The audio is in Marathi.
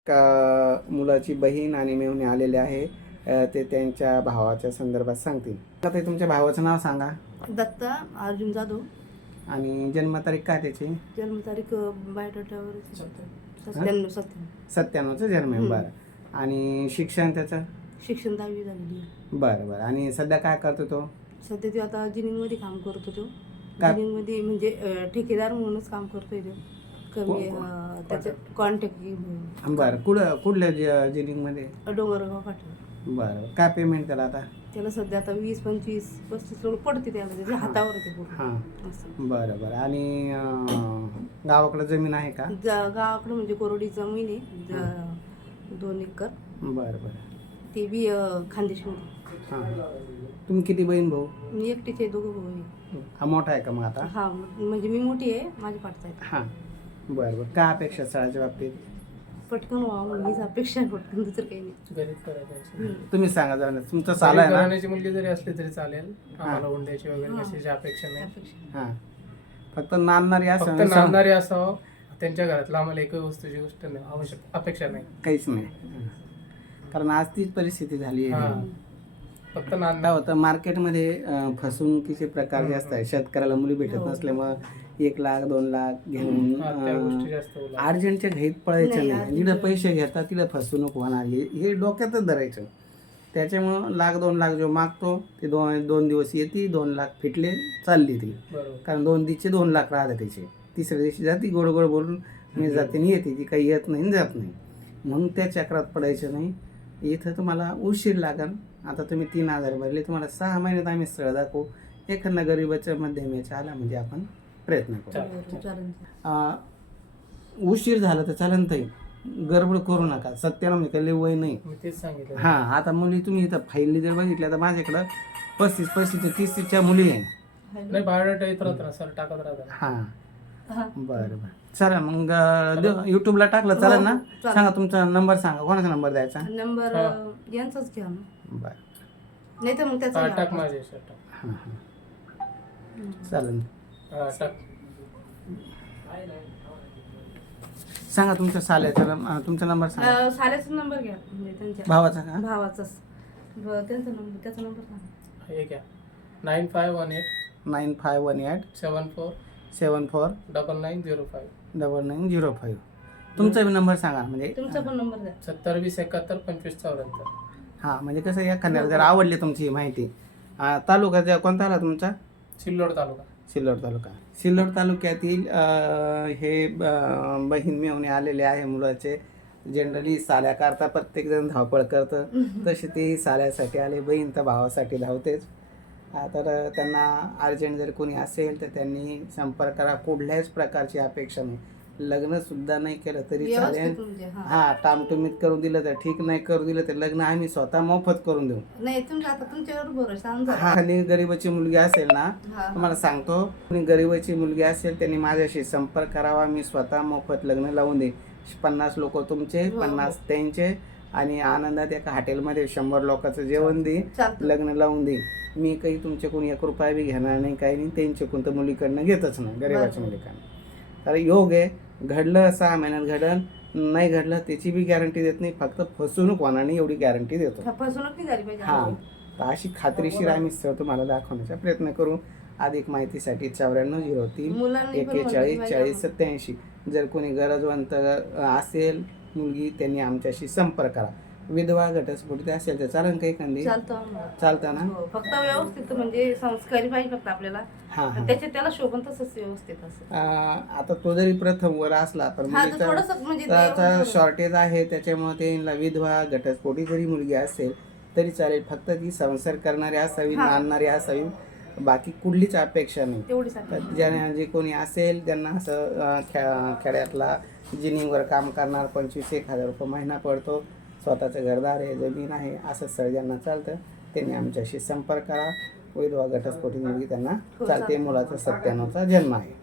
मुलाची बहीण आणि मेहुणे आलेले आहे. ते त्यांच्या भावाच्या संदर्भात सांगतील. आता ते तुमच्या भावाचं नाव सांगा. दत्ता अर्जुन जाधव. आणि जन्मतारीख काय त्याची? जन्मतारीख बायोडाटावर 97 जन्म आहे. बरं. आणि शिक्षण त्याचं? शिक्षण 10वी झालेली आहे. बरं. आणि सध्या काय करतो तो? सध्या तो आता जिनिंगमध्ये काम करतो. तो काय? जिनिंगमध्ये म्हणजे ठेकेदार म्हणूनच काम करतोय तो. कमी त्याचं कॉन्टॅक्ट. बरं. कुठल्या जिनिंगमध्ये? डोंगरगाव फाटा. बरं. काय पेमेंट त्याला आता? त्याला सध्या आता 20, 25, 35 लोक पडते त्याला. त्याच्या हातावर ते पूर्ण. हां. बरं. आणि गावाकडे जमीन आहे का? गावाकडे म्हणजे कोरडी जमीन आहे 2 एकर. बरं. ते बी खानदेशमध्ये. हां. तुम्ही किती बहीण भाऊ? मी एकटीच आहे, 2 भाऊ आहे. हा मोठा आहे का मग आता? हा म्हणजे मी मोठी आहे, माझ्या पाठचा आहे. हां. बरं. काय अपेक्षा स्थळाच्या बाबतीत? पटकन व्हावं हीच अपेक्षा आहे. पटकन दुसरं काही नाही. गरीब करायची. तुम्ही सांगा जरा. तुमचं चालू आहे ना? घराण्याची मुलगी जरी असली तरी चालेल. आम्हाला हुंड्याची वगैरे कशाची अपेक्षा नाही. हां. फक्त नांदणारी फक्त असं नांदणारे असावं. त्यांच्या घरातलं आम्हाला एकही वस्तूची गोष्ट नाही, अपेक्षा नाही. काहीच नाही. कारण आज तीच परिस्थिती झाली आहे. हां. फक्त नांदा काय होतं मार्केटमध्ये फसवणुकीचे प्रकार जास्त आहे. शेतकऱ्याला मुली भेटत नसल्यामुळं 1 लाख 2 लाख त्या घेऊन गोष्टी जास्त बोला. अर्जंटच्या घाईत पळायचं नाही, नाही. जिथं पैसे घेतात तिथं फसवणूक होणार हे डोक्यातच धरायचं. त्याच्यामुळं 1 लाख 2 लाख जो मागतो ते 2 दिवस येते, 2 लाख फिटले चालली ती. बरोबर. कारण 2 दिवशी 2 लाख राहतात त्याचे. तिसऱ्या दिवशी जाती गोड बोलून मी जाते आणि येते, ती काही येत नाही आणि जात नाही. म्हणून त्या चक्रात पडायचं नाही. इथं तुम्हाला उशीर लागेल. आता तुम्ही 3,000 भरले, तुम्हाला 6 महिन्यात आम्ही स्थळ दाखवू. एखादा गरीबाच्या मध्यमाच्या आला म्हणजे आपण प्रयत्न करू. उशीर झाला तर चालेल ताई, गडबड करू नका. सत्याला मी काही वय नाही. मी तेच सांगितलं. हां. आता मुली तुम्ही इथं फाईली जर बघितल्या तर माझ्याकडं 35 ते 30च्या मुली आहे. नाही बायोडाटा येत राहत ना सर, टाकत राहतात. हां. बरं. चला मग यूट्यूबला टाकलं चालेल ना? सांगा तुमचा नंबर सांगा. कोणाचा नंबर द्यायचा? नंबर यांचाच घ्या ना. बरं. नाही तर मग त्याचा टाक माझे सर, टाक. हां. चालेल. टाक. सांगा तुमच्या साल्याचा तुमचा नंबर सांगा. साल्याचा नंबर घ्या म्हणजे त्यांच्या भावाचा का? भावाचाच. त्याचा नंबर सांगा. हे घ्या 9518 9518 74 74 9905. 9905. तुमचा बी नंबर सांगा म्हणजे. तुमचा पण नंबर द्या. 70 20 71 25 74. हां. म्हणजे कसं एखाद्याला जर आवडली तुमची ही माहिती. तालुका कोणता आला तुमचा? सिल्लोड तालुका. सिल्लोड तालुक्यातील हे बहीण मेहुणे आलेले आहे मुलाचे. जनरली साल्याकरता प्रत्येकजण धावपळ करतं, तसे ते साल्यासाठी आले. बहीण तर भावासाठी धावतेच. तर त्यांना अर्जंट जर कोणी असेल तर त्यांनी संपर्क करा. कुठल्याच प्रकारची अपेक्षा नाही. लग्नसुद्धा नाही केलं तरी चालेल. हां. टामटुमीत करून दिलं तर ठीक, नाही करू दिलं तर लग्न आम्ही स्वतः मोफत करून देऊ. नाही तुमच्यावर भरोसा. हा. खाली गरीबाची मुलगी असेल ना, तुम्हाला सांगतो, कोणी गरीबाची मुलगी असेल त्यांनी माझ्याशी संपर्क करावा. मी स्वतः मोफत लग्न लावून दे. 50 लोक तुमचे, 50 त्यांचे, आणि आनंदात एका हॉटेलमध्ये 100 लोकांचं जेवण दे, लग्न लावून दे. मी काही तुमचे कोणी 1 रुपया बी घेणार नाही, काही नाही. त्यांचे कोणतं मुलीकडनं घेतच नाही, गरीबाच्या मुलीकडनं. तर योग आहे. घडलं 6 महिन्यात घडलं, नाही घडलं त्याची बी गॅरंटी देत नाही. फक्त फसवणूक होणार नाही एवढी गॅरंटी देतो. फसवणूक नाही झाली पाहिजे. हां. तर अशी खात्रीशीर आम्ही स्थळ तुम्हाला दाखवण्याचा प्रयत्न करू. अधिक माहितीसाठी 94 03 41 40 87. जर कोणी गरजवंत असेल मुलगी, त्यांनी आमच्याशी संपर्क करा. विधवा घटस्फोटित असेल तर चालेल काही एखादी? चालतं ना? फक्त व्यवस्थित म्हणजे संस्कारी पाहिजे फक्त आपल्याला. हां. त्याला शोभन तसंच व्यवस्थित असं. आता तो जरी प्रथम वर असला तर मुलीचा शॉर्टेज आहे, त्याच्यामुळे त्यांना विधवा घटस्फोटी जरी मुलगी असेल तरी चालेल. फक्त ती संसार करणारी असावी, नांदणारी असावी, बाकी कुठलीच अपेक्षा नाही. ज्यांना जे कोणी असेल त्यांना असं खेड्यातला जिनिंगवर काम करणार 25-1,000 रुपये महिना पडतो, स्वतःचं घरदार आहे, जमीन आहे, असं स्थळ ज्यांना चालतं त्यांनी आमच्याशी संपर्क करा. विधवा घटस्फोटी मुलगी त्यांना चालते. मुलाचा 97चा जन्म आहे.